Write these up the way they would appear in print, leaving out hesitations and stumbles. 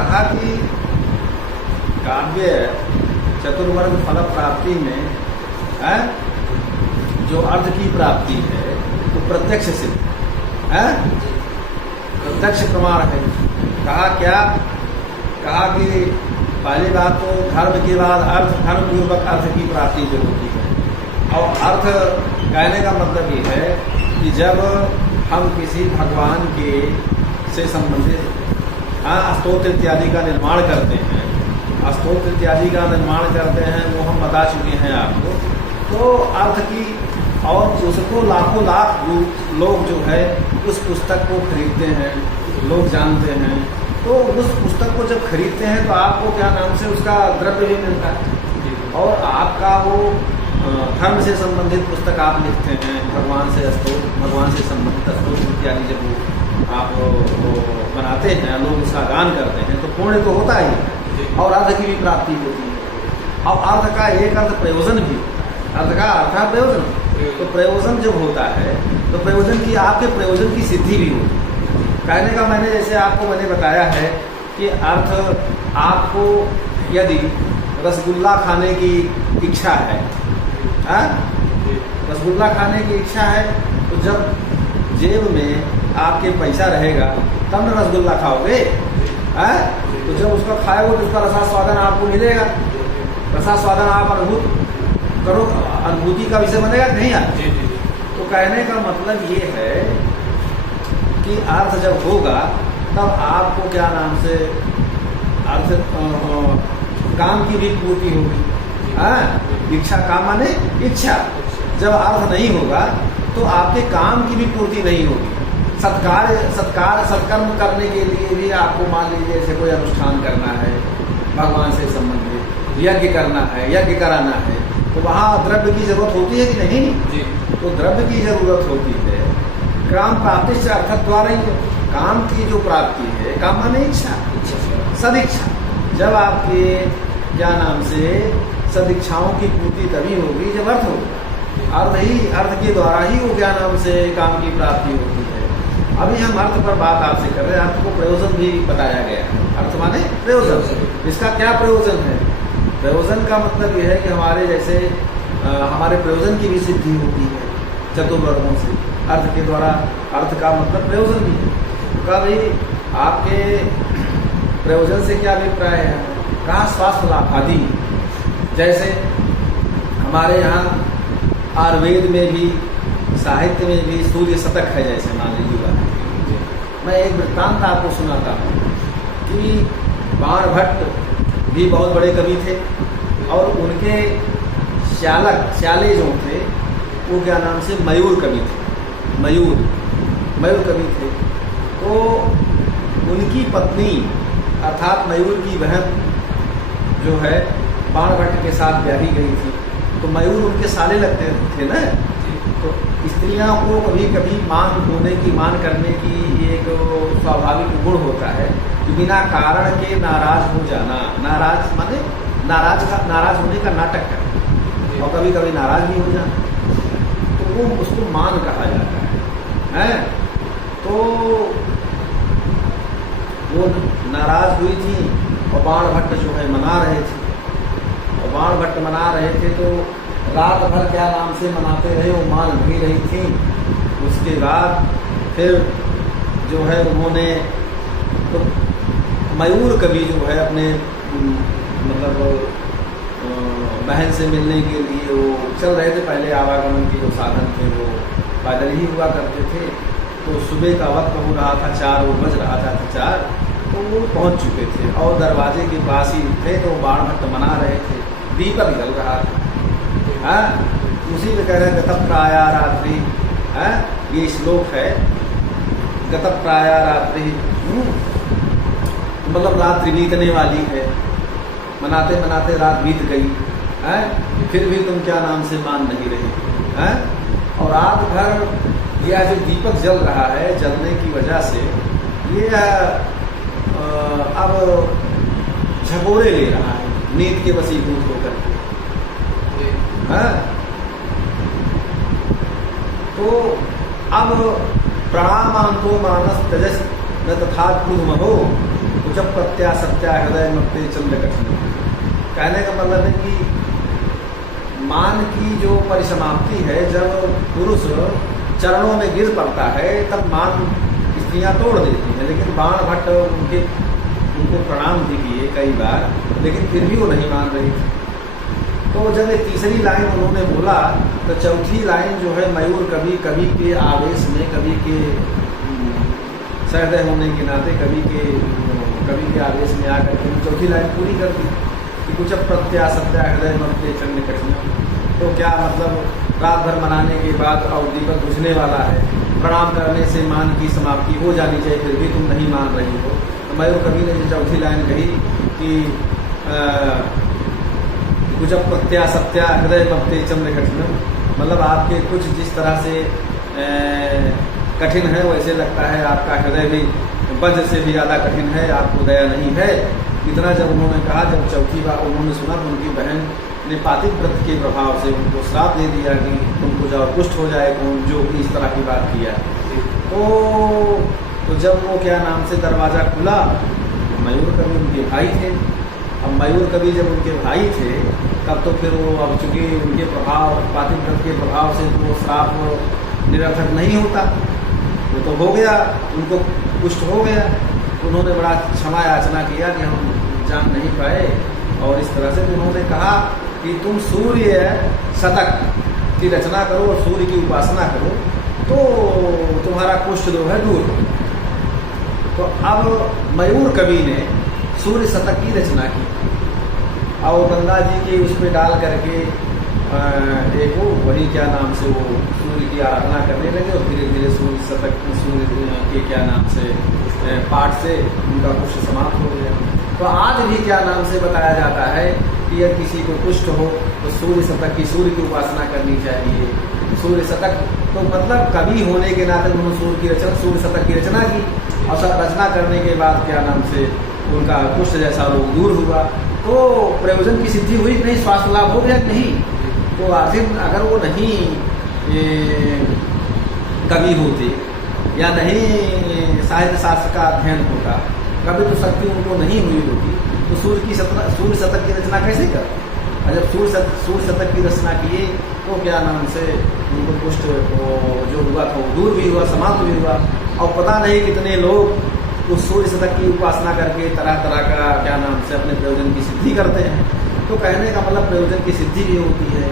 कहा कि काव्य चतुर्वर्ग फल प्राप्ति में है जो अर्थ की प्राप्ति है वो प्रत्यक्ष सिद्ध है, प्रत्यक्ष प्रमाण है। कहा क्या? कहा कि पहली बात तो धर्म के बाद अर्थ, धर्म पूर्वक अर्थ की प्राप्ति जो होती है। और अर्थ कहने का मतलब ये है कि जब हम किसी भगवान के से संबंधित स्तोत्र इत्यादि का निर्माण करते हैं, स्तोत्र इत्यादि का निर्माण करते हैं, वो हम बता चुके हैं आपको। तो अर्थ की, और उसको लाखों लाख लोग जो है उस पुस्तक को खरीदते हैं, लोग जानते हैं। तो उस पुस्तक को जब खरीदते हैं तो आपको क्या नाम से उसका द्रव्य भी मिलता है, और आपका वो धर्म से संबंधित पुस्तक आप लिखते हैं, भगवान से स्तोत्र, भगवान से संबंधित स्तोत्र इत्यादि जब आप बनाते हैं, लोग उसका गान करते हैं, तो पुण्य तो होता ही और अर्थ की भी प्राप्ति होती है। और अर्थ का एक अर्थ प्रयोजन भी, अर्थ का अर्थात प्रयोजन। तो प्रयोजन जब होता है तो प्रयोजन की, आपके प्रयोजन की सिद्धि भी होती है। कहने का मैंने जैसे आपको मैंने बताया है कि अर्थ, आपको यदि रसगुल्ला खाने की इच्छा है, रसगुल्ला खाने की इच्छा है, तो जब जेब में आपके पैसा रहेगा तब न रसगुल्ला खाओगे, तो जब उसका खाओगे तो उसका रसास्वादन आपको मिलेगा, रसास्वादन आप अनुभूत करो, अनुभूति का विषय बनेगा नहीं यार। तो कहने का मतलब ये है कि अर्थ जब होगा तब आपको क्या नाम से अर्थ, काम की भी पूर्ति होगी। इच्छा, काम माने इच्छा। जब अर्थ नहीं होगा तो आपके काम की भी पूर्ति नहीं होगी। सत्कर्म करने के लिए भी आपको मान लीजिए जैसे कोई अनुष्ठान करना है, भगवान से संबंधित यज्ञ करना है, यज्ञ कराना है, तो वहाँ द्रव्य की जरूरत होती है कि नहीं? तो द्रव्य की जरूरत होती है। काम प्राप्ति से अर्थद्वारा ही काम की जो प्राप्ति है, काम माने इच्छा, सदिच्छा। जब आपके क्या नाम से सदिच्छाओं की पूर्ति तभी होगी जब अर्थ होगा। अर्थ के द्वारा ही वो क्या नाम से काम की प्राप्ति होती है। अभी हम अर्थ पर बात आपसे कर रहे हैं, अर्थ को प्रयोजन भी बताया गया है। अर्थ माने प्रयोजन। इसका क्या प्रयोजन है? प्रयोजन का मतलब यह है कि हमारे जैसे हमारे प्रयोजन की भी सिद्धि होती है चतुर्वर्गों से, अर्थ के द्वारा। अर्थ का मतलब प्रयोजन भी है। कहा भाई आपके प्रयोजन से क्या अभिप्राय है? कहा स्वास्थ्य लाभ आदि। जैसे हमारे यहाँ आयुर्वेद में भी, साहित्य में भी सूर्य शतक है, जैसे मान लीजिए। मैं एक वृत्तांत आपको सुनाता हूँ कि बाणभट्ट भी बहुत बड़े कवि थे, और उनके श्याले जो थे वो क्या नाम से मयूर कवि थे, मयूर कवि थे। तो उनकी पत्नी अर्थात मयूर की बहन जो है बाणभट्ट के साथ ब्याही गई थी। तो मयूर उनके साले लगते थे ना। तो स्त्रियां को कभी कभी मान होने की, मान करने की एक स्वाभाविक गुण होता है कि बिना कारण के नाराज हो जाना। नाराज माने नाराज होने का नाटक करना, और कभी कभी नाराज भी हो जाना, तो वो उसको मान कहा जाता है। तो वो नाराज हुई थी और बाणभट्ट जो है मना रहे थे, और बाणभट्ट मना रहे थे तो रात भर क्या नाम से मनाते रहे, वो मान भी रही थी। उसके बाद फिर जो है उन्होंने, तो मयूर कवि जो है अपने मतलब बहन से मिलने के लिए वो चल रहे थे। पहले आवागमन के जो साधन थे वो पैदल ही हुआ करते थे। तो सुबह का वक्त हो रहा था, 4 बज रहा था, 4, तो वो पहुंच चुके थे और दरवाजे के पास ही थे। तो बाणभट्ट मना रहे थे, दीपक जल रहा था। उसी में कह रहे हैं गतः प्राया रात्रि, ये श्लोक है, गतः प्राया रात्रि, मतलब रात्रि बीतने वाली है, मनाते मनाते रात बीत गई है, फिर भी तुम क्या नाम से मान नहीं रही है। और रात भर यह जो दीपक जल रहा है, जलने की वजह से ये अब झकोरे ले रहा है, नींद के वशीभूत होकर के। तो अब प्रणामांतो मानस तेजस न तथा क्रुध महो, कुछ प्रत्यासत्या हृदय मत्ते चंद्र कठिन। कहने का मतलब है कि मान की जो परिसमाप्ति है, जब पुरुष चरणों में गिर पड़ता है तब मान स्त्रियां तोड़ देती हैं, लेकिन बाण भट्ट उनको प्रणाम भी किए कई बार, लेकिन फिर भी वो नहीं मान रही थी। तो जब ये तीसरी लाइन उन्होंने बोला तो चौथी लाइन जो है, मयूर कभी कभी के आवेश में, कभी के सहृदय होने के नाते, कभी के आवेश में आकर के चौथी लाइन पूरी कर दी कि कुछ प्रत्यासत्या हृदय मत्ते चंड कठिन। तो क्या मतलब रात भर मनाने के बाद और दीपक बुझने वाला है, प्रणाम करने से मान की समाप्ति हो जानी चाहिए, फिर भी तुम नहीं मान रही हो। तो मयूर कवि ने जो चौथी लाइन कही कि कुछ प्रत्यासत्या हृदय मत्ते चंद्र कठिन, मतलब आपके कुछ जिस तरह से कठिन है वैसे लगता है आपका हृदय भी वज्र से भी ज़्यादा कठिन है, आपको दया नहीं है। इतना जब उन्होंने कहा, जब चौथी बार उन्होंने सुना तो उनकी बहन ने पातिक व्रत के प्रभाव से उनको श्राप दे दिया कि तुमको जाओ पुष्ट हो जाए, जो भी इस तरह की बात किया। तो जब वो क्या नाम से दरवाज़ा खुला, मयूर कवि उनके भाई थे। अब मयूर कवि जब उनके भाई थे तब तो फिर वो, अब चूँकि उनके प्रभाव, पातिक व्रत के प्रभाव से वो श्राप निरर्थक नहीं होता, वो तो हो गया, उनको पुष्ट हो गया। उन्होंने बड़ा क्षमा याचना किया कि हम जान नहीं पाए, और इस तरह से उन्होंने कहा कि तुम सूर्य शतक की रचना करो और सूर्य की उपासना करो तो तुम्हारा कुष्ठ जो है दूर हो। तो अब मयूर कवि ने सूर्य शतक की रचना की और गंगा जी के उस पर डाल करके एक वो वही क्या नाम से वो सूर्य की आराधना करने लगे, और धीरे धीरे सूर्य शतक, सूर्य के क्या नाम से पाठ से उनका कुष्ठ समाप्त हो गया। तो आज भी क्या नाम से बताया जाता है कि यदि किसी को कुष्ठ हो तो सूर्य शतक की, सूर्य की उपासना करनी चाहिए। सूर्य शतक तो मतलब कवि होने के नाते उन्होंने सूर्य शतक की रचना की, और रचना करने के बाद क्या नाम से उनका कुष्ठ जैसा रोग दूर हुआ। तो प्रयोजन की सिद्धि हुई कि नहीं, स्वास्थ्य लाभ हो गया कि नहीं। तो आखिर अगर वो नहीं कवि होते या नहीं साहित्य शास्त्र का अध्ययन होता, कभी तो शक्ति उनको नहीं हुई होती, तो सूर्य शतक की रचना कैसे कर। और जब सूर्य शतक की रचना किए तो क्या नाम से उनको कुष्ठ जो हुआ था वो दूर भी हुआ, समाप्त भी हुआ। और पता नहीं कितने लोग उस सूर्य शतक की उपासना करके तरह तरह का क्या नाम से अपने प्रयोजन की सिद्धि करते हैं। तो कहने का मतलब प्रयोजन की सिद्धि भी होती है,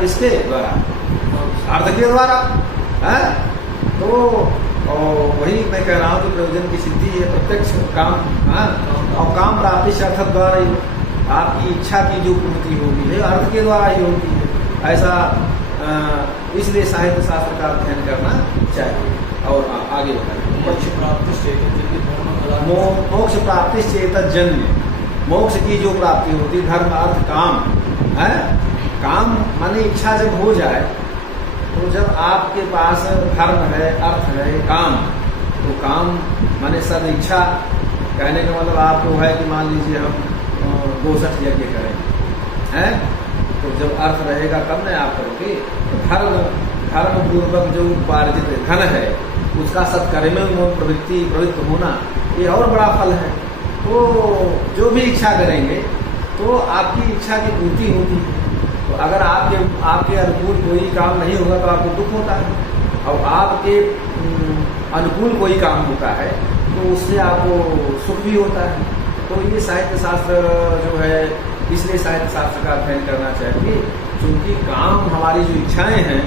किसके द्वारा, अर्थ के द्वारा। तो वही मैं कह रहा हूँ कि प्रयोजन की सिद्धि है प्रत्यक्ष काम, और काम प्राप्ति से अर्थ द्वारा ही, आपकी इच्छा की जो पूर्ति होगी है अर्थ के द्वारा ही होती है। ऐसा इसलिए साहित्य शास्त्र का अध्ययन करना चाहिए। और आगे मोक्ष प्राप्ति चेतन जन्य, मोक्ष की जो प्राप्ति होती, धर्म अर्थ काम है। काम माने इच्छा जब हो जाए, तो जब आपके पास धर्म है, अर्थ है, काम, तो काम माने सब इच्छा। कहने का मतलब आपको है कि मान लीजिए हम 62 यज्ञ करें, हैं, तो जब अर्थ रहेगा तब न आप करोगे। तो धर्म पूर्वक जो उपार्जित धन है उसका सत्कर्म में प्रवृत्त होना, ये और बड़ा फल है। तो जो भी इच्छा करेंगे तो आपकी इच्छा की पूर्ति होती है। तो अगर आपके अनुकूल कोई काम नहीं होगा तो आपको दुख होता है, और आपके अनुकूल कोई काम होता है तो उससे आपको सुख भी होता है। तो ये साहित्य शास्त्र जो है, इसलिए साहित्य शास्त्र का अध्ययन करना चाहिए, क्योंकि काम, हमारी जो इच्छाएं हैं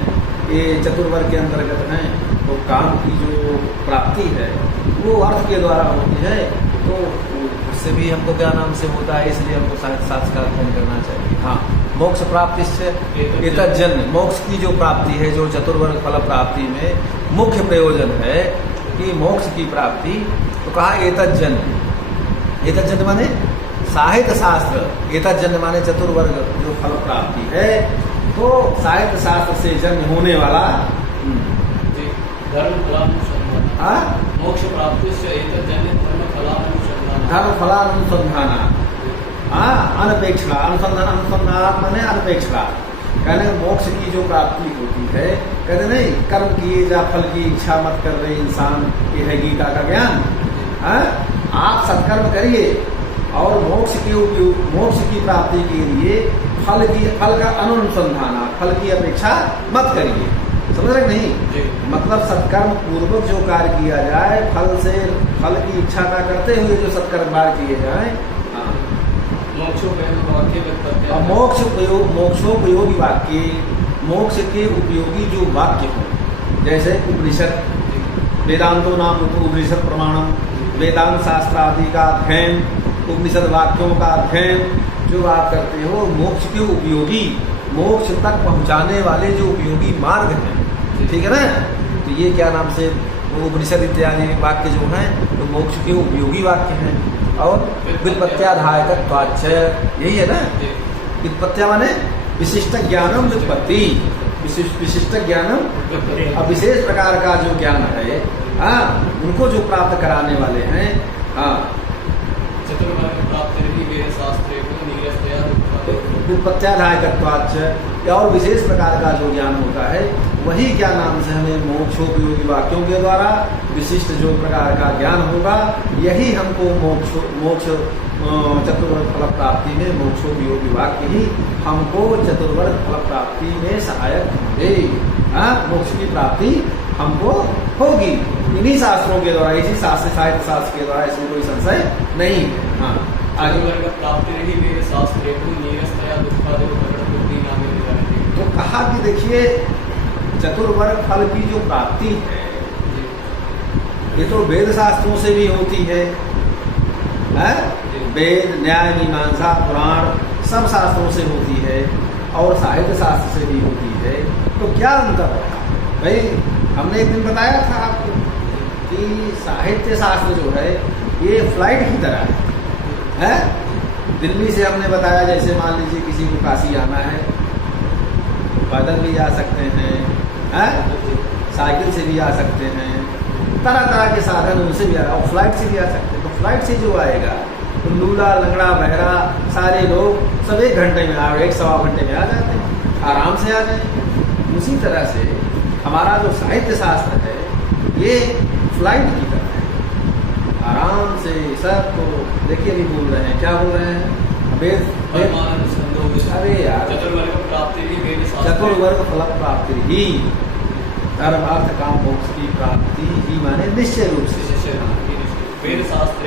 ये चतुर्वर्ग के अंतर्गत हैं। तो काम की जो प्राप्ति है वो अर्थ के द्वारा होती है, तो उससे भी हमको क्या नाम से होता है, इसलिए हमको साहित्य शास्त्र का अध्ययन करना चाहिए। हाँ, मोक्ष प्राप्ति से एतज्जन्य, मोक्ष की जो प्राप्ति है, जो चतुर्वर्ग फल प्राप्ति में मुख्य प्रयोजन है कि मोक्ष की प्राप्ति, तो कहा एतज्जन्य। एतज्जन्य माने साहित्य शास्त्र, एतज्जन्य माने चतुर्वर्ग जो फल प्राप्ति है। तो साहित्य शास्त्र से जन्म होने वाला धर्म फलानुसंधान, मोक्ष प्राप्ति से एतज्जन्य धर्म फलानुसंधान, धर्म फलानुसंधान, अनपेक्षणा, अनुसंधान माने अनपेक्षणा। कहने मोक्ष की जो प्राप्ति होती है, कहते नहीं कर्म किए जा फल की इच्छा मत कर रहे इंसान, ये है गीता का ज्ञान। आप सत्कर्म करिए और मोक्ष की प्राप्ति के लिए फल का अनुसंधान, फल की अपेक्षा मत करिए। समझ रहे नहीं? मतलब सत्कर्म पूर्वक जो कार्य किया जाए, फल की इच्छा न करते हुए जो सत्कर्म कार्य किए जाए। हाँ, मोक्षोपयोगी वाक्य, मोक्ष के उपयोगी जो वाक्य हो, जैसे उपनिषद, वेदांतो नाम उपनिषद प्रमाणम, वेदांत शास्त्र आदि का अध्ययन, उपनिषद वाक्यों का अध्ययन जो आप करते हो, मोक्ष के उपयोगी, मोक्ष तक पहुंचाने वाले जो उपयोगी मार्ग हैं, ठीक है ना? तो ये क्या नाम से उपनिषद इत्यादि वाक्य जो हैं तो मोक्ष के उपयोगी वाक्य हैं। और व्युत्पत्त्याधायकत्वाच्च, यही है ना? व्युत्पत्त्या माने विशिष्ट ज्ञानम व्युत्पत्ति, विशिष्ट ज्ञानम और विशेष प्रकार का जो ज्ञान है, हाँ, उनको जो प्राप्त कराने वाले हैं। हाँ, व्युत्पत्त्याधायकत्वाच्च, और विशेष प्रकार का जो ज्ञान होता है वही क्या नाम से हमें मोक्षोपयोगी वाक्यों के द्वारा विशिष्ट जो प्रकार का ज्ञान होगा, यही हमको मोक्ष चतुर्वर्ग फल प्राप्ति में, मोक्षोपयोगी वाक्य ही हमको चतुर्वर्ग फल प्राप्ति में सहायक होंगे। हाँ, मोक्ष की प्राप्ति हमको होगी इन्हीं शास्त्रों के द्वारा, इसी शास्त्र साहित्य शास्त्र के द्वारा, इसमें कोई संशय नहीं है। हाँ, आगे तो कहा कि देखिए चतुर्वर्ग फल की जो प्राप्ति है ये तो वेद शास्त्रों से भी होती है, वेद, न्याय, मीमांसा, पुराण सब शास्त्रों से होती है और साहित्य शास्त्र से भी होती है। तो क्या अंतर है भाई? हमने एक दिन बताया था आपको कि साहित्य शास्त्र जो है ये फ्लाइट की तरह है। दिल्ली से हमने बताया, जैसे मान लीजिए किसी को काशी आना है, पैदल भी जा सकते हैं, साइकिल से भी आ सकते हैं, तरह तरह के साधन उनसे भी और फ्लाइट से भी आ सकते हैं। तो फ्लाइट से जो आएगा तो लूला, लंगड़ा, बहरा सारे लोग सब 1 घंटे में 1-1.25 घंटे में आ जाते हैं, आराम से आ जाएंगे। उसी तरह से हमारा जो साहित्य शास्त्र है ये फ्लाइट की तरह है, आराम से सब को देखिए भी बोल रहे हैं, क्या बोल रहे हैं? अरे यार, चतुर्वर्ग फल प्राप्ति ही, धर्म अर्थ काम मोक्ष की प्राप्ति ही माने निश्चय रूप से। वेद शास्त्र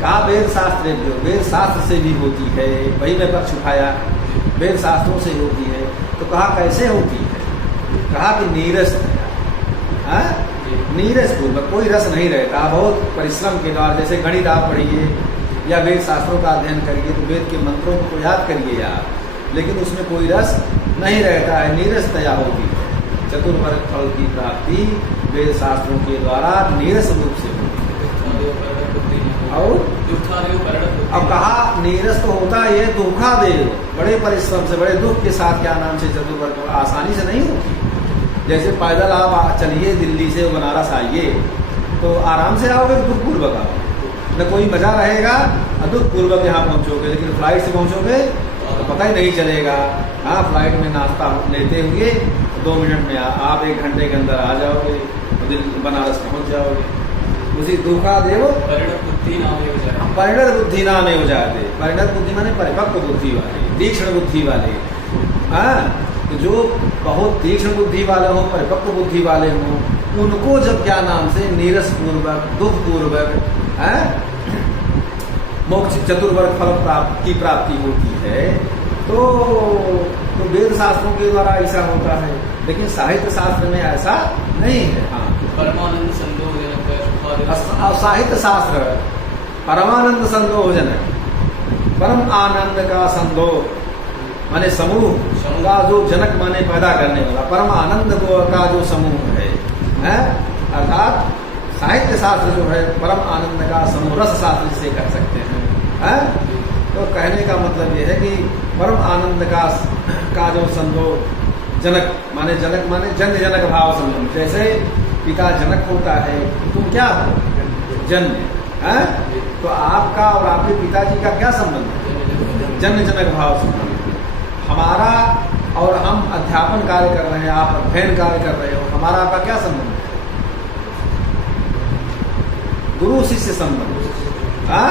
कहा वेद शास्त्र, वेद शास्त्र से भी होती है, वही मैं पक्ष उठाया, वेद शास्त्रों से होती है। तो कहा कैसे होती है? कहा कि नीरस, नीरस पूर्वक, कोई रस नहीं रहता, बहुत परिश्रम के द्वारा, जैसे गणित आप पढ़िए या वेद शास्त्रों का अध्ययन करिए तो वेद के मंत्रों को याद करिए आप, लेकिन उसमें कोई रस नहीं रहता है, नीरसतया होती है। चतुर्वर्ग फल की प्राप्ति वेद शास्त्रों के द्वारा नीरस रूप से होती है। और अब कहा नीरस तो होता है ये दुखादेव, बड़े परिश्रम से, बड़े दुख के साथ, क्या नाम से चतुर्वर्ग आसानी से नहीं होती। जैसे पैदल आप चलिए दिल्ली से बनारस आइए तो आराम से आओगे, दुख पूर्वक आओगे, न कोई मजा रहेगा, दुख पूर्वक यहाँ पहुँचोगे। लेकिन फ्लाइट से पहुँचोगे तो पता ही नहीं चलेगा। हाँ, फ्लाइट में नाश्ता लेते हुए 2 मिनट में आप 1 घंटे के अंदर आ जाओगे, बनारस पहुँच जाओगे। उसी दुखादेव परिणत बुद्धि नाम हो जाते। परिणत बुद्धि माने परिपक्व बुद्धि वाले, तीक्ष्ण बुद्धि वाले। हाँ, तो जो बहुत तीक्ष्ण बुद्धि वाले हो, परिपक्व बुद्धि वाले हो, उनको जब क्या नाम से नीरस पूर्वक, दुख पूर्वक मोक्ष चतुर्वर्ग फल की प्राप्ति होती है, तो वेद शास्त्रों के द्वारा ऐसा होता है। लेकिन साहित्य शास्त्र में ऐसा नहीं है। हाँ, परमानंद संदोह, साहित्य शास्त्र परमानंद संदोहजनक, परम आनंद का संदोह माने समूह का जो जनक माने पैदा करने वाला, परम आनंद का जो समूह है, अर्थात साहित्य शास्त्र जो है परम आनंद का समूह, रस शास्त्र जिसे कह सकते हैं। तो कहने का मतलब ये है कि परम आनंद का जो संदोह, जनक माने जन्य जनक भाव संबंध। जैसे पिता जनक होता है, तुम क्या हो? जन्य। तो आपका और आपके पिताजी का क्या संबंध है? जन्य जनक भाव संबंध। हमारा और हम अध्यापन कार्य कर रहे हैं, आप अध्ययन कार्य कर रहे हो, हमारा आपका क्या संबंध है? गुरु शिष्य संबंध। हाँ,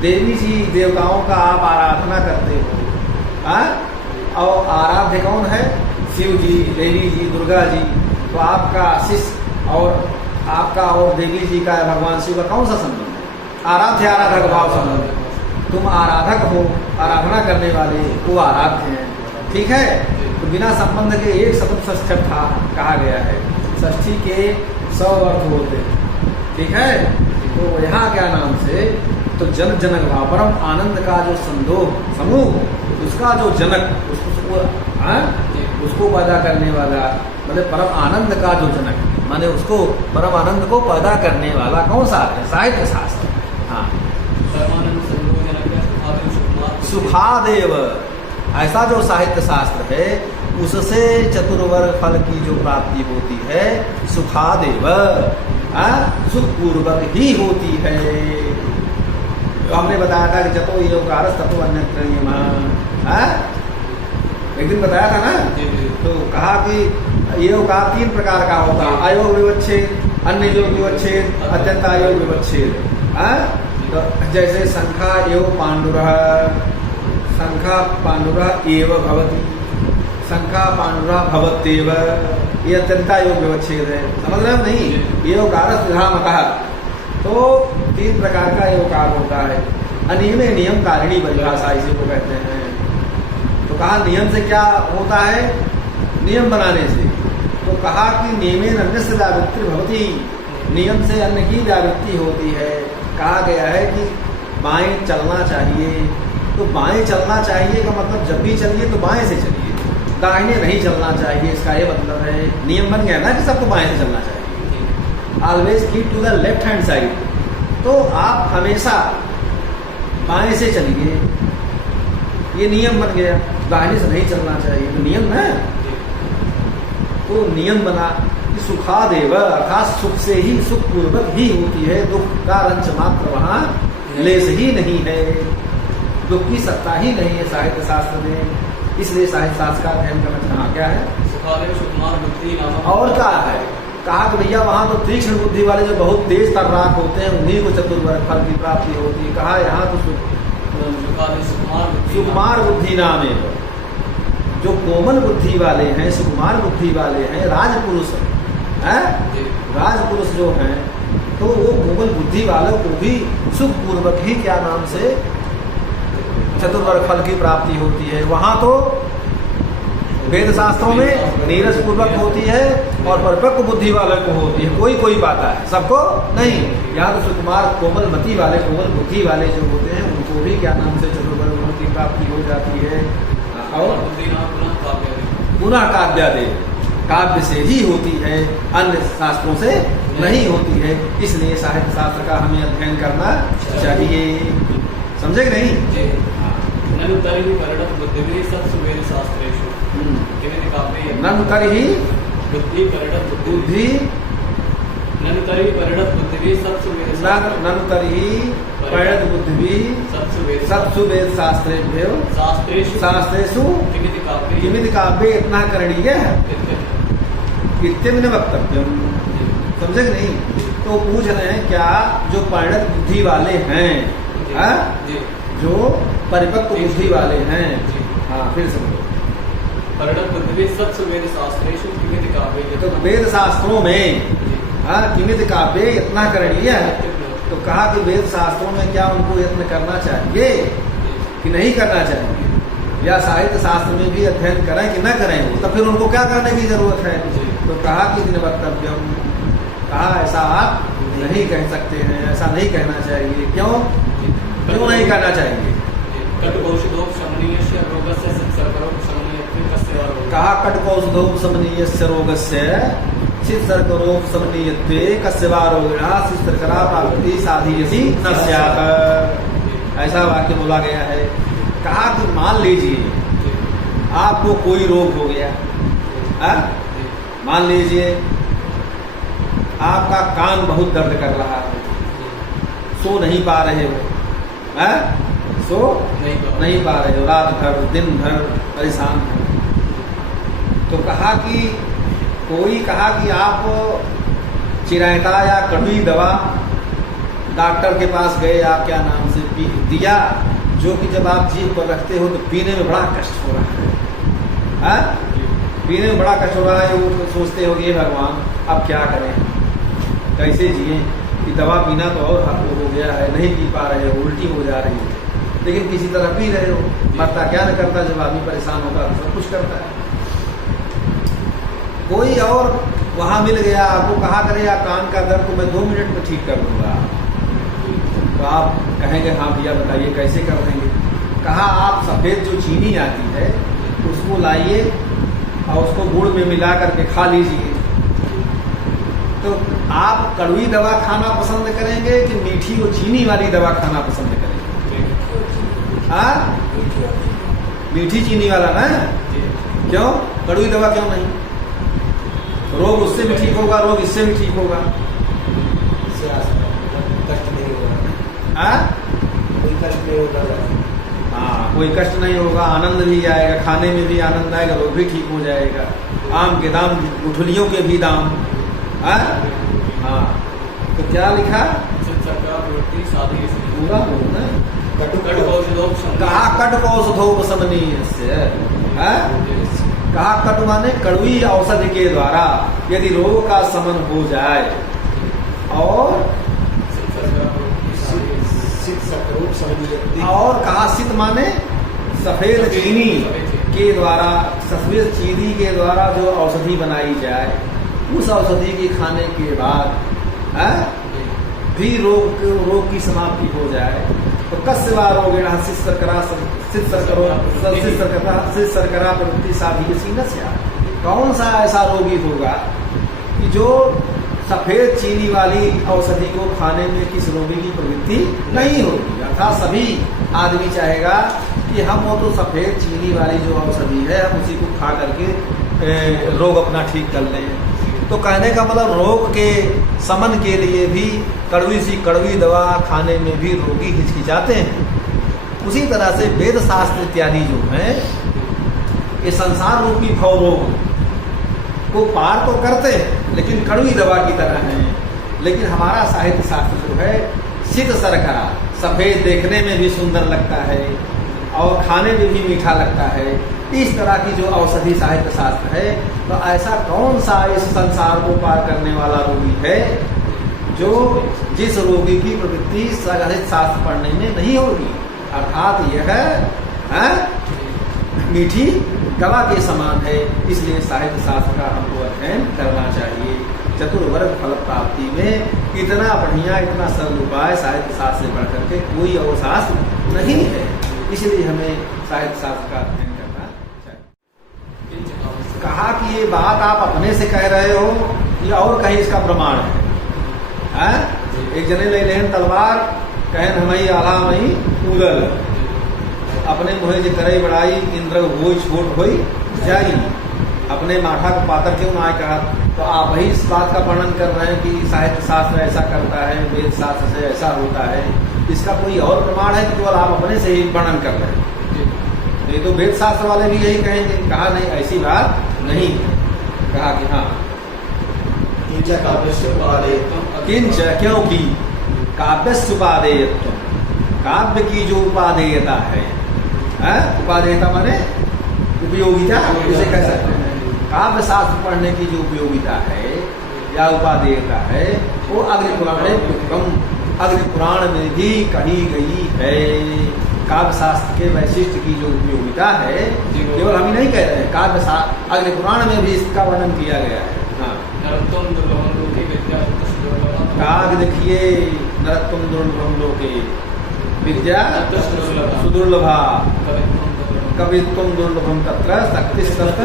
देवी जी देवताओं का आप आराधना करते हो। हाँ, और आराध्य कौन है? शिव जी, देवी जी, दुर्गा जी। तो आपका शिष्य और आपका और देवी जी का भगवान शिव का कौन सा संबंध है? आराध्य आराधक भाव संबंध। तुम आराधक हो, आराधना करने वाले, वो आराध्य हैं। ठीक है, तो बिना संबंध के एक शब्द षष्ठी था कहा गया है। षष्ठी के 100 अर्थ होते। ठीक है, तो यहाँ क्या नाम से, तो जन जनक भाव, परम आनंद का जो समूह, उसका जो जनक, उसको पैदा करने वाला, मतलब परम आनंद का जो जनक, माने उसको परम आनंद को पैदा करने वाला कौन सा है? साहित्य शास्त्र। हाँ, सुखादेव, ऐसा जो साहित्य शास्त्र है उससे चतुर्वर्ग फल की जो प्राप्ति होती है सुखादेव, सुखपूर्वक ही होती है। तो हमने बताया था कि जतो योगार ततो अन्यत्र नियमः, एक दिन बताया था ना। तो कहा कि योग का 3 प्रकार का होता है, अयोग विवच्छेद, अन्य योग विवच्छेद, अत्यंत अयोग विवच्छेद। तो जैसे शंखा एव पांडुरः, शंखा पांडुरः एव भवति, शंखा पांडुरः भवत्येव, ये अत्यंता योग विवच्छेद है। समझ रहे हो नहीं? योगारस विधामतः, तो 3 प्रकार का योगार होता है। अनियमे नियम कारिणी परिभाषा इसी को कहते हैं। तो कहा नियम से क्या होता है? नियम बनाने से। तो कहा कि नियमेन अन्यस्य व्यावृत्ति भवति, नियम से अन्य की व्यावृत्ति होती है। कहा गया है कि बाएं चलना चाहिए, तो बाएं चलना चाहिए का मतलब जब भी चलिए तो बाएं से चलिए, दाहिने नहीं चलना चाहिए, इसका ये मतलब है। नियम बन गया ना कि सबको बाएं से चलना चाहिए। Always keep to the left hand side, तो आप हमेशा बाएं से चलिए, ये नियम बन गया। दाहिने से नहीं चलना चाहिए, तो नियम है। तो नियम बना कि सुखादेव, अर्थात सुख से ही, सुख पूर्वक ही होती है। दुख का रंच मात्र वहाँ लेस ही नहीं है, दुख की सत्ता ही नहीं है साहित्य शास्त्र में। इसलिए साहित्य शास्त्र का अध्ययन करना चाहा क्या है? सुखादेव सुकुमार बुद्धि नाम। और क्या है? कहा कि भैया वहाँ तो तीक्ष्ण बुद्धि वाले जो बहुत तेज तर्राक होते हैं उन्हीं को चतुर्वर्ग फल की प्राप्ति होती है। कहा यहाँ तो सुकुमार बुद्धि नाम है, जो कोमल बुद्धि वाले हैं, सुकुमार बुद्धि वाले हैं, राजपुरुष हैं, राजपुरुष जो हैं, तो वो कोमल बुद्धि वालों को भी सुख पूर्वक ही क्या नाम से चतुर्वर्ग फल की प्राप्ति होती है। वहाँ तो वेद शास्त्रों में नीरस पूर्वक होती है और परिपक्व बुद्धि वाले को होती है। कोई कोई पाता है, सबको नहीं। यहाँ तो सुकुमार कोमल मति वाले, कोमल बुद्धि वाले जो होते हैं उनको भी क्या नाम से चतुर्वर्ग फल की प्राप्ति हो जाती है। और पुनः काव्यादि, काव्य से ही होती है, अन्य शास्त्रों से नहीं होती है। इसलिए साहित्य शास्त्र का हमें अध्ययन करना चाहिए। समझे कि नहीं? ननु तर्हि परिणत बुद्धिभिः सत्सु वेद शास्त्रेषु किमिति काव्ये ननु तर्हि बुद्धि परिणत बुद्धि, ननु तर्हि परिणत बुद्धिभिः सत्सु वेद ननु तर्हि परिणत बुद्धिभिः सत्सु वेद शास्त्रेभ्यो शास्त्रेषु किमिति काव्ये इतना करणीय इत्यमिन वक्तव्यम। समझे कि नहीं? तो पूछ रहे हैं क्या जो परिणत बुद्धि वाले हैं, जो परिपक्व बुद्धि वाले हैं, हाँ फिर समझो। परिणत बुद्धि सत्सु वेद शास्त्रेषु किमिति काव्ये, तो वेद शास्त्रों में किमिति काव्ये इतना करणीय है। तो कहा कि वेद शास्त्रों में क्या उनको यत्न करना चाहिए कि नहीं करना चाहिए, या साहित्य शास्त्र में भी अध्ययन करें कि न करें, तो फिर उनको क्या करने की जरूरत है? तो कहा कि दिन वक्तव्यम, कहा ऐसा आप नहीं कह सकते हैं, ऐसा नहीं कहना चाहिए। क्यों नहीं करना चाहिए? कहा कटकौषधोप समनीयस्य रोगस्य चित्सर्करोप समनीयत्वे कस्य वा रोगिणा शिष्टकरा प्राप्ति साधीयसी न स्यात्। ऐसा वाक्य बोला गया है। कहा कि मान लीजिए आपको कोई रोग हो गया, मान लीजिए आपका कान बहुत दर्द कर रहा है, सो नहीं पा रहे हो, सो नहीं पा रहे हो, रात भर दिन भर परेशान हो। तो कहा कि कोई कहा कि आप चिरायता या कड़वी दवा डॉक्टर के पास गए, आप क्या नाम से पी दिया, जो कि जब आप जीभ पर रखते हो तो पीने में बड़ा कष्ट हो रहा है, हाँ? पीने में बड़ा कष्ट हो रहा है। वो सोचते हो कि भगवान अब क्या करें, कैसे जिए, कि दवा पीना तो और आपको हो गया है, नहीं पी पा रहे हो, उल्टी हो जा रही है, लेकिन किसी तरह पी रहे हो। मरता क्या न करता, जब आदमी परेशान होता है तो सब कुछ करता है। कोई और वहाँ मिल गया, आपको कहा करेगा कान का दर्द तो मैं 2 मिनट में ठीक कर दूंगा, तो आप कहेंगे हाँ भैया बताइए कैसे कर देंगे। कहा आप सफ़ेद जो चीनी आती है उसको लाइए और उसको गुड़ में मिला करके खा लीजिए। तो आप कड़वी दवा खाना पसंद करेंगे कि मीठी और चीनी वाली दवा खाना पसंद करेंगे? हाँ, मीठी चीनी वाला ना, क्यों? कड़वी दवा क्यों नहीं? रोग उससे भी ठीक होगा, रोग इससे भी ठीक होगा। कष्ट नहीं होगा। हाँ, कोई कष्ट नहीं होगा। हाँ, कोई कष्ट नहीं होगा, आनंद भी आएगा, खाने में भी आनंद आएगा, रोग भी ठीक हो जाएगा। आम के दाम, गुठलियों के भी दाम। हाँ, हाँ, तो क्या लिखा? पूरा बोलना। कहा कट औषधोपशमनीय से, कहा कट माने कड़वी औषधि के द्वारा यदि रोग का शमन हो जाए, और कहा सित माने सफेद चीनी के द्वारा, सफेद चीनी के द्वारा जो औषधि बनाई जाए, उस औषधि के खाने के बाद भी रोग की समाप्ति हो जाए। तो कस्यवा रोगेण शिरशर्करा प्रवृत्ति साधीयसीनस्या, कौन सा ऐसा रोगी होगा कि जो सफेद चीनी वाली औषधि को खाने में किस रोगी की प्रवृत्ति नहीं होगी। अर्थात सभी आदमी चाहेगा कि हम वो तो सफेद चीनी वाली जो औषधि है हम उसी को खा करके रोग अपना ठीक कर लें। तो कहने का मतलब रोग के शमन के लिए भी कड़वी सी कड़वी दवा खाने में भी रोगी हिचकिचाते हैं। उसी तरह से वेद शास्त्र इत्यादि जो है ये संसार रूपी भव रोग को पार तो करते हैं, लेकिन कड़वी दवा की तरह है। लेकिन हमारा साहित्य शास्त्र जो है सिद्ध शर्करा, सफ़ेद देखने में भी सुंदर लगता है और खाने में भी मीठा लगता है, इस तरह की जो औषधि साहित्य शास्त्र है, तो ऐसा कौन सा इस संसार को पार करने वाला रोगी है जो जिस रोगी की प्रवृत्ति साहित्य शास्त्र पढ़ने में नहीं होगी। अर्थात यह मीठी दवा के समान है। इसलिए साहित्य शास्त्र का हमको अध्ययन करना चाहिए। चतुर्वर्ग फल प्राप्ति में इतना बढ़िया, इतना सरल उपाय साहित्य शास्त्र से बढ़ करके कोई और शास्त्र नहीं है। इसलिए हमें साहित्य शास्त्र का अध्ययन करना चाहिए। कहा कि ये बात आप अपने से कह रहे हो या और कहीं इसका प्रमाण है? एक जने ले लेन तलवार, कहन हमें आला मई उदल, अपने मुहे जे करे बड़ाई इंद्र होई छोट होई जाई, अपने माठा को पातर क्यों ना कहा। तो आप ही इस बात का वर्णन कर रहे हैं कि साहित्य शास्त्र ऐसा करता है, वेद शास्त्र से ऐसा होता है। इसका कोई और प्रमाण है कि केवल आप अपने से ही वर्णन कर रहे हैं? ये तो वेद शास्त्र वाले भी यही कहेंगे। कहा नहीं, ऐसी बात नहीं। कहा कि हाँ, किंच, क्योंकि काव्यस्य उपादेयत्व, काव्य की जो उपादेयता है, उपादेयता माने उपयोगिता, इसे कह सकते हैं। काव्य शास्त्र पढ़ने की जो उपयोगिता है या उपादेयता है वो अग्नि पुराण में भी कही गई है। काव्य शास्त्र के वैशिष्ट की जो उपयोगिता है केवल हम ही नहीं कह रहे हैं, काव्य अग्नि पुराण में भी इसका वर्णन किया गया है। हाँ, काग देखिए, नरत्वम दुर्लभम लोके विद्या सुदुर्लभा, कवित्वम दुर्लभम तत्र शक्तिस्तत्र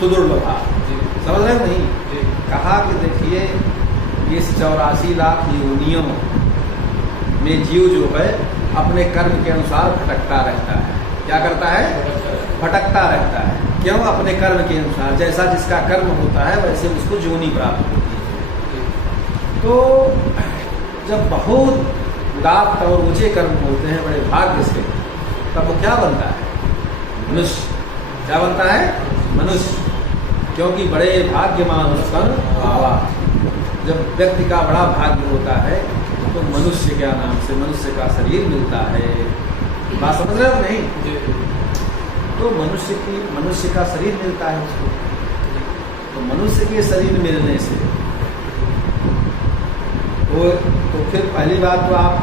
सुदुर्लभा। समझ रहे नहीं? कहा कि देखिए इस 84 लाख योनियों में जीव जो है अपने कर्म के अनुसार भटकता रहता है। क्या करता है? भटकता रहता है। क्यों? अपने कर्म के अनुसार, जैसा जिसका कर्म होता है वैसे उसको योनि प्राप्त होती है। तो जब बहुत उदात्त और ऊंचे कर्म होते हैं, बड़े भाग्य से, तब वो क्या बनता है? मनुष्य। क्या बनता है? मनुष्य। क्योंकि बड़े भाग्यमान उसका भावा, जब व्यक्ति का बड़ा भाग्य होता है तो मनुष्य क्या नाम से मनुष्य का शरीर मिलता है। बात समझ रहे हो नहीं? जी तो मनुष्य का शरीर मिलता है उसको। तो मनुष्य के शरीर मिलने से तो फिर पहली बात तो आप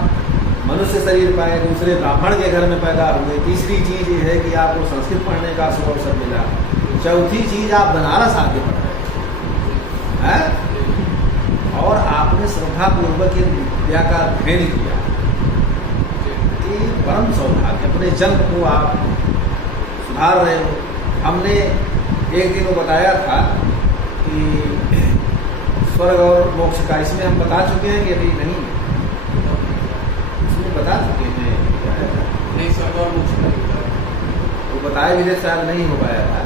मनुष्य शरीर पाए, दूसरे ब्राह्मण के घर में पैदा हुए, तीसरी चीज ये है कि आपको संस्कृत पढ़ने का शुभ अवसर मिला, चौथी चीज आप बनारस आके पढ़ रहे हैं और आपने श्रद्धापूर्वक ये विद्या का अध्ययन किया। कि परम सौभाग्य, अपने जन्म को आप सुधार रहे हो। हमने एक दिन वो बताया था कि स्वर्ग और मोक्ष का, इसमें हम बता चुके हैं कि अभी नहीं? इसमें बता चुके हैं नहीं, स्वर्ग और मोक्ष का नहीं था। वो बताए भी शायद नहीं हो पाया था।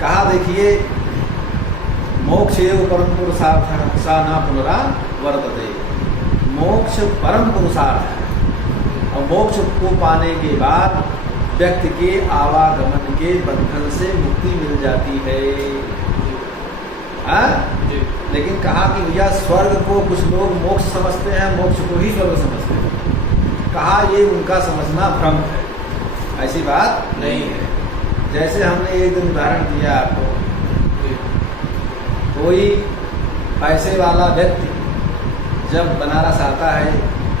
कहा देखिए, मोक्ष एव परम पुरुषार्थ सा न पुनरा वर्तते। मोक्ष परम पुरुषार्थ है और मोक्ष को पाने के बाद व्यक्ति के आवागमन के बंधन से मुक्ति मिल जाती है। हाँ? लेकिन कहा कि भैया स्वर्ग को कुछ लोग मोक्ष समझते हैं, मोक्ष को ही स्वर्ग समझते हैं। कहा ये उनका समझना भ्रम है, ऐसी बात नहीं है। जैसे हमने एक दिन उदाहरण दिया आपको, कोई पैसे वाला व्यक्ति जब बनारस आता है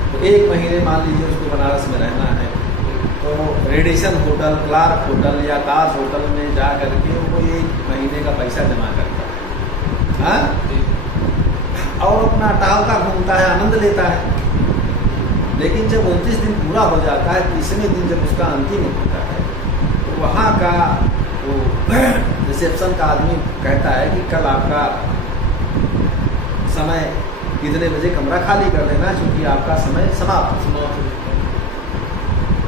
तो 1 महीने मान लीजिए उसको बनारस में रहना है, तो रेडिसन होटल, क्लार्क होटल या ताज होटल में जा करके वो 1 महीने का पैसा जमा करता है। हाँ? और अपना टहलता घूमता है, आनंद लेता है। लेकिन जब 29 दिन पूरा हो जाता है, 30वें दिन जब उसका अंतिम होता है, तो वहाँ का वो रिसेप्शन का आदमी कहता है कि कल आपका समय कितने बजे कमरा खाली कर देना, क्योंकि आपका समय समाप्त।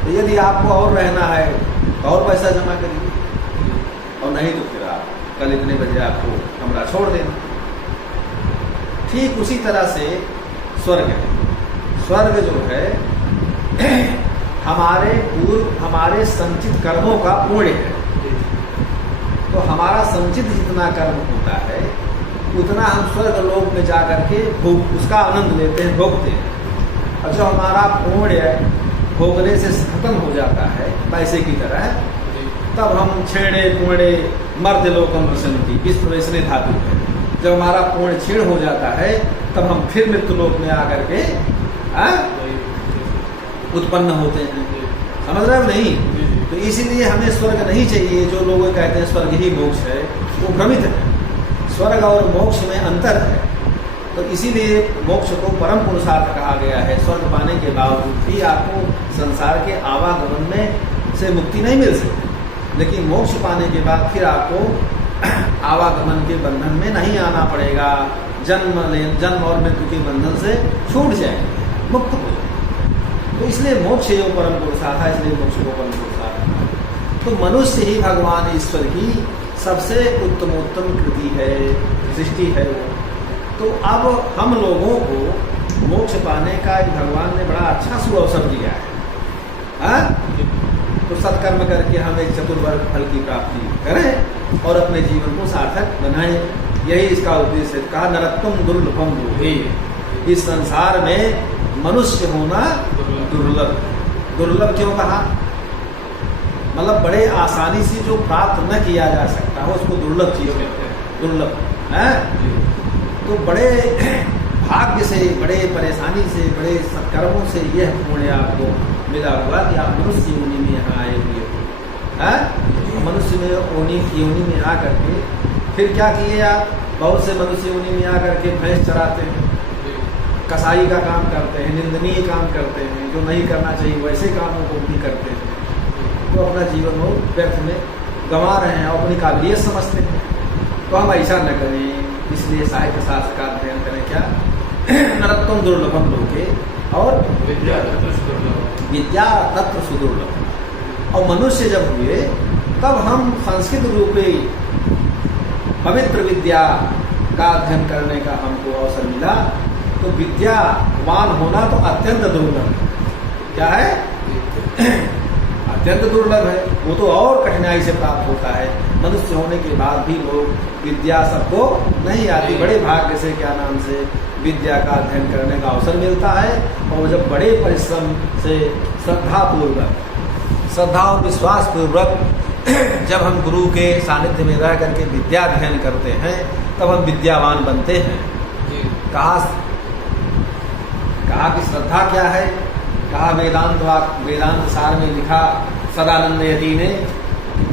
तो यदि आपको और रहना है तो और पैसा जमा करिए, और नहीं तो फिर आप कल इतने बजे आपको कमरा छोड़ देना। ठीक उसी तरह से स्वर्ग है। स्वर्ग जो है हमारे संचित कर्मों का पुण्य है। तो हमारा संचित जितना कर्म होता है उतना हम स्वर्ग लोक में जा करके उसका आनंद लेते हैं, भोगते हैं। और जो हमारा पुण्य भोगने से खत्म हो जाता है पैसे की तरह, तब हम छेड़े पुण्य मर्द लोकम प्रसन्नति, इस प्रवेशने धातु है। जब हमारा पुण्य छीण हो जाता है तब हम फिर मृत्यु लोक में आकर के उत्पन्न होते हैं। समझ रहे हो नहीं? तो इसीलिए हमें स्वर्ग नहीं चाहिए। जो लोग कहते हैं स्वर्ग ही मोक्ष है, वो भ्रमित है। स्वर्ग और मोक्ष में अंतर है। तो इसीलिए मोक्ष को परम पुरुषार्थ कहा गया है। स्वर्ग पाने के बावजूद भी आपको संसार के आवागमन में से मुक्ति नहीं मिल सकती, लेकिन मोक्ष पाने के बाद फिर आपको आवागमन के बंधन में नहीं आना पड़ेगा। जन्म और मृत्यु के बंधन से छूट जाएंगे, मुक्त हो जाएंगे। तो इसलिए मोक्ष एवं परम पुरुषार्थ है, इसलिए मोक्ष को परम पुरुषार्थ। तो मनुष्य ही भगवान ईश्वर की सबसे उत्तमोत्तम कृति है, सृष्टि है वो। तो अब हम लोगों को मोक्ष पाने का भगवान ने बड़ा अच्छा सुअवसर दिया है। हाँ? तो सत्कर्म करके हम एक चतुर्वर्ग फल की प्राप्ति करें और अपने जीवन को सार्थक बनाएं। यही इसका उद्देश्य है। कहा नरत्वम दुर्लभम लोभे, इस संसार में मनुष्य होना दुर्लभ। दुर्लभ क्यों कहा? मतलब बड़े आसानी से जो प्राप्त न किया जा सकता हो उसको दुर्लभ चीज कहते हैं। दुर्लभ है तो बड़े भाग्य से, बड़े परेशानी से, बड़े सत्कर्मों से यह पुण्य आपको मिला हुआ कि आप मनुष्य योनि में यहाँ आए हुए हैं। मनुष्य में योनि में आ करके फिर क्या किए आप? बहुत से मनुष्य योनि में आ करके भैंस चराते हैं, कसाई का काम करते हैं, निंदनीय काम करते हैं, जो नहीं करना चाहिए वैसे कामों को भी करते हैं। तो अपना जीवन वो व्यर्थ में गंवा रहे हैं और अपनी काबिलियत समझते हैं। तो हम ऐसा न करें, इसलिए साहित्य शास्त्र का अध्ययन करें। क्या? नरत्वम दुर्लभम लोके, और विद्या तत्र सुदुर्लभ। और मनुष्य जब हुए तब हम संस्कृत रूपी पवित्र विद्या का अध्ययन करने का हमको अवसर मिला। तो विद्यावान होना तो अत्यंत दुर्लभ है। क्या है? अत्यंत दुर्लभ है। वो तो और कठिनाई से प्राप्त होता है। मनुष्य होने के बाद भी लोग विद्या सबको नहीं आती, बड़े भाग्य से, क्या नाम से, विद्या का अध्ययन करने का अवसर मिलता है। और जब बड़े परिश्रम से श्रद्धा और विश्वास पूर्वक जब हम गुरु के सानिध्य में रह करके विद्या अध्ययन करते हैं तब हम विद्यावान बनते हैं। कहा कि श्रद्धा क्या है? कहा वेदांत सार में लिखा सदानंद यति ने,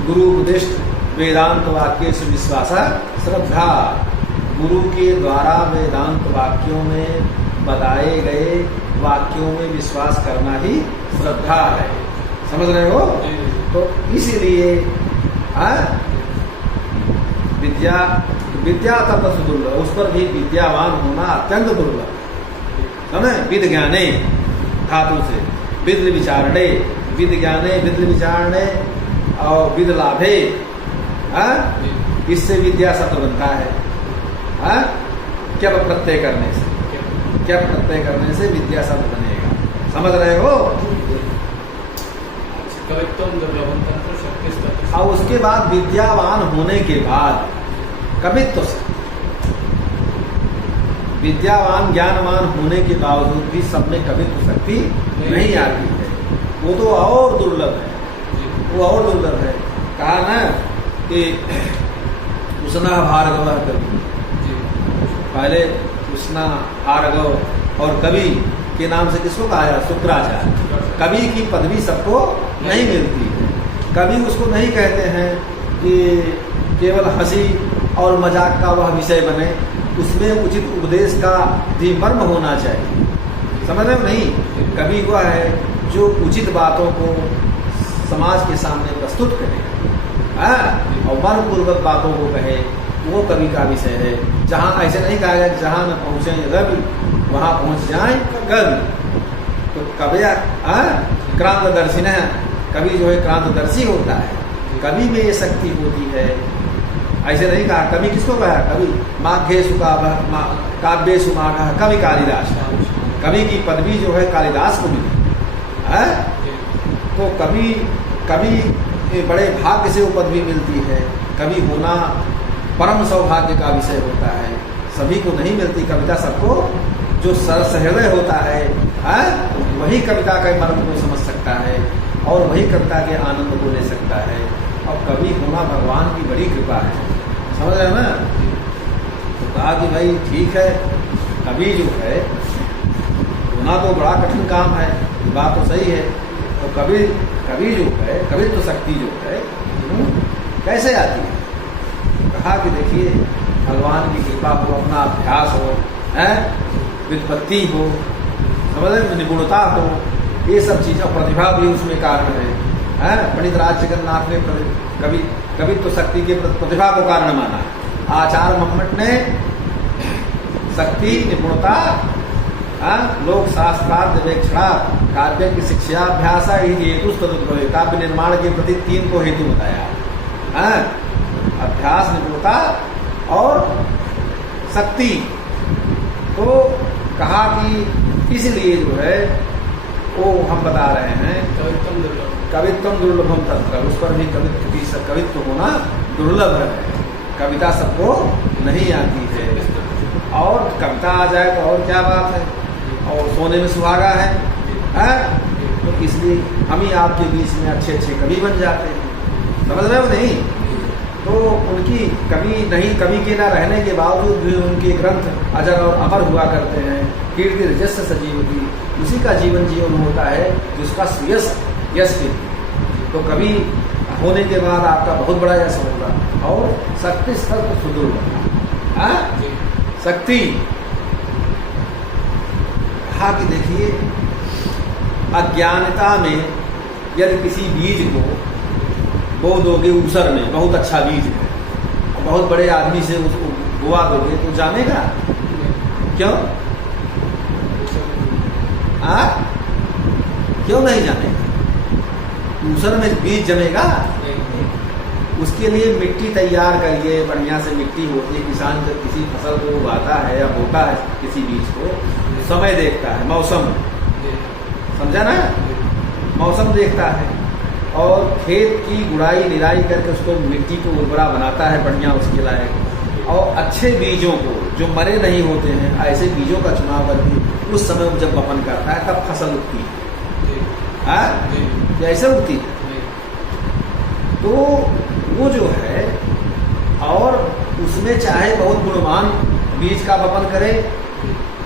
गुरु उपदिष्ट वेदांत वाक्य से विश्वास श्रद्धा। गुरु के द्वारा वेदांत वाक्यों में बताए गए वाक्यों में विश्वास करना ही श्रद्धा है। समझ रहे हो? तो इसीलिए विद्या तब दुर्लभ, उस पर भी विद्यावान होना अत्यंत दुर्लभ। समझे? विद ज्ञाने धातु से विद विचारणे, विद ज्ञाने विद विचारणे और विद लाभे, इससे विद्या शब्द बनता है। क्या प्रत्यय करने से, क्या प्रत्यय करने से विद्या शब्द बनेगा। समझ रहे हो? और उसके बाद विद्यावान होने के बाद कवित्व से, विद्यावान ज्ञानवान होने के बावजूद भी सब में कवित्व शक्ति नहीं आती है। वो तो और दुर्लभ है, वो और दुर्लभ है। कहा ना कि उसना भार्गव कवि, पहले उसना भार्गव और कवि के नाम से किसको कहा जाए? शुक्राचार्य। कवि की पदवी सबको नहीं मिलती है। कवि उसको नहीं कहते हैं कि केवल हंसी और मजाक का वह विषय बने, उसमें उचित उपदेश का भी मर्म होना चाहिए। समझ रहे हो? नहीं, कवि वह है जो उचित बातों को समाज के सामने प्रस्तुत करे और मर्मपूर्वक बातों को कहे, वो कवि का विषय है। जहाँ ऐसे नहीं कहा जाए जहाँ न पहुँचे रवि वहाँ पहुँच जाए कवि। तो कवि क्रांतदर्शी है, कवि जो है क्रांतदर्शी होता है। कवि में ये शक्ति होती है। ऐसे नहीं कहा, कवि किसको कहा? कवि माघे काव्य सुमाघ कवि कालिदास। कवि की पदवी जो है कालिदास को मिली है। तो कवि बड़े भाग्य से वो पदवी मिलती है। कवि होना परम सौभाग्य का विषय होता है, सभी को नहीं मिलती कविता। सबको जो सहृदय होता है वही कविता के मर्म को समझ सकता है और वही कविता के आनंद को ले सकता है। और कवि होना भगवान की बड़ी कृपा है। समझ रहे हो ना? तो कहा कि भाई ठीक है, कवि जो है होना तो बड़ा कठिन काम है, बात तो सही है। तो कवि जो है, कवित्व शक्ति जो है कैसे आती है? कहा कि देखिए, भगवान की कृपा हो, अपना अभ्यास हो, व्युत्पत्ति हो, समझ रहे, निपुणता हो, ये सब चीज़ें, प्रतिभा भी उसमें कारण है। पंडित राज जगन्नाथ ने कवित्व शक्ति के प्रतिभा को कारण माना। आचार्य मम्मट ने शक्ति, निपुणता, लोक शास्त्रार्थ वेक्षणा काव्य की शिक्षाभ्यास हेतु तदुद्भव, काव्य निर्माण के प्रति 3 को हेतु बताया। अभ्यास, निपुणता और शक्ति। तो कहा कि इसलिए जो है वो हम बता रहे हैं कवित्वम दुर्लभम तत्र, उस पर भी कवित्व होना दुर्लभ है। कविता सबको नहीं आती है, और कविता आ जाए तो और क्या बात है, और सोने में सुहागा है। तो इसलिए हम ही आपके बीच में अच्छे अच्छे कवि बन जाते हैं। समझ रहे हो? नहीं तो उनकी कवि के ना रहने के बावजूद भी उनके ग्रंथ अजर और अमर हुआ करते हैं। कीर्ति रजस्य सजीवती, उसी का जीवन होता है जिसका यश के। तो कवि होने के बाद आपका बहुत बड़ा यश होगा। और शक्ति स्तर तो सुदूर होगा। शक्ति कहा कि देखिए, अज्ञानता में यदि किसी बीज को बो दोगे ऊसर में, बहुत अच्छा बीज है, और बहुत बड़े आदमी से उसको बुआ दोगे तो जामेगा? क्यों? क्यों नहीं जामेगा? ऊसर में बीज जमेगा? उसके लिए मिट्टी तैयार करिए, बढ़िया से मिट्टी होती है। किसान जब किसी फसल को उगाता है या बोता है किसी बीज को, समय देखता है, मौसम, समझा ना? मौसम देखता है और खेत की गुड़ाई निराई करके उसको मिट्टी को उर्वरा बनाता है, बढ़िया उसके लायक। और अच्छे बीजों को, जो मरे नहीं होते हैं, ऐसे बीजों का चुनाव करके उस समय जब वपन करता है तब फसल उगती है। जी हाँ, जी ऐसे उगती है। जी तो वो जो है, और उसमें चाहे बहुत गुणवान बीज का वपन करे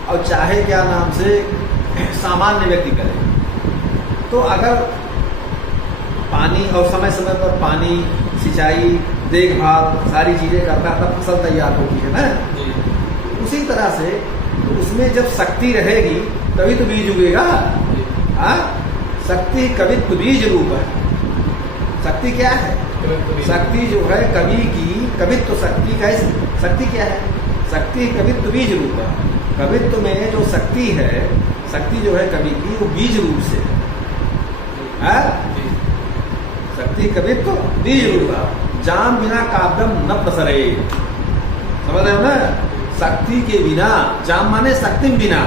और चाहे क्या नाम से सामान्य व्यक्ति करे, तो अगर पानी और समय समय पर पानी, सिंचाई, देखभाल सारी चीजें करता है तब फसल तैयार होती है ना। जी उसी तरह से उसमें जब शक्ति रहेगी तभी तो बीज उगेगा। जी हाँ, शक्ति कवित्व बीज रूप है। शक्ति क्या है? शक्ति जो है कवि की, कवित्व शक्ति का, शक्ति क्या है? शक्ति कवित्व बीज रूप है। कवित्व में जो शक्ति है, शक्ति जो है कवि की, वो बीज रूप से है। जी शक्ति कवित्व बीज रूप है। जाम बिना काव्यम न प्रसरे, समझ रहे हो ना? शक्ति के बिना, जाम माने शक्ति बिना,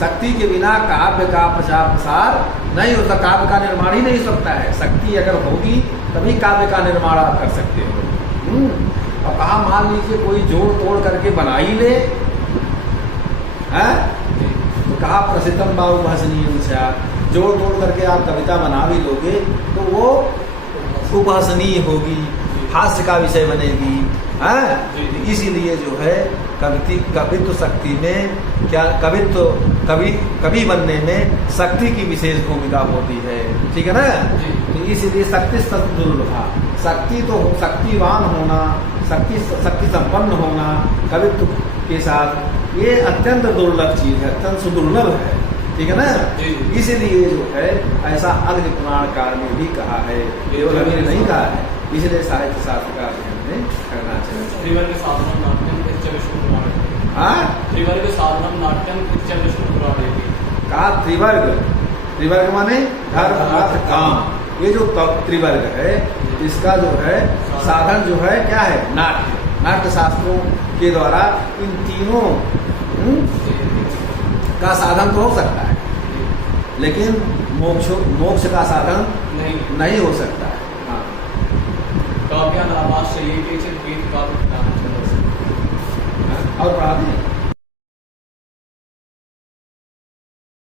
शक्ति के बिना काव्य का प्रचार प्रसार नहीं होता, काव्य का निर्माण ही नहीं हो सकता है। शक्ति अगर होगी तभी काव्य का निर्माण आप कर सकते हो। अब कहा मान लीजिए कोई जोड़ तोड़ करके बना ही ले, है तो कहा प्रसिद्धम बाबू भाषणीय, जोड़ तोड़ करके आप कविता बना भी लोगे तो वो उपहासनीय होगी, हास्य का विषय बनेगी। है इसीलिए जो है कवित्व शक्ति में क्या, कवि बनने में शक्ति की विशेष भूमिका होती है। ठीक है ना? तो इसीलिए शक्ति दुर्लभा, शक्ति तो शक्तिवान होना, शक्ति संपन्न होना कवित्व के साथ, ये अत्यंत दुर्लभ चीज है, अत्यंत सुदुर्लभ है। ठीक है ना? इसीलिए जो है ऐसा अग्नि पुराणकार में भी कहा है, केवल अभी नहीं कहा है। इसलिए साहित्य शास्त्र का अध्ययन करना चाहिए। त्रिवर्ग साधनम नाट्यम इत्य विष्णु पुराणे। हाँ, त्रिवर्ग साधनम नाट्यम इत्य विष्णु पुराणे। कहा त्रिवर्ग, त्रिवर्ग माने धर्म अर्थ काम। ये जो त्रिवर्ग है इसका जो है साधन जो है क्या है? नाट्य। नाट्य शास्त्रों के द्वारा इन तीनों का साधन तो हो सकता है, लेकिन मोक्ष का साधन नहीं हो सकता है। हाँ, काव्यानामाश्रये केचित्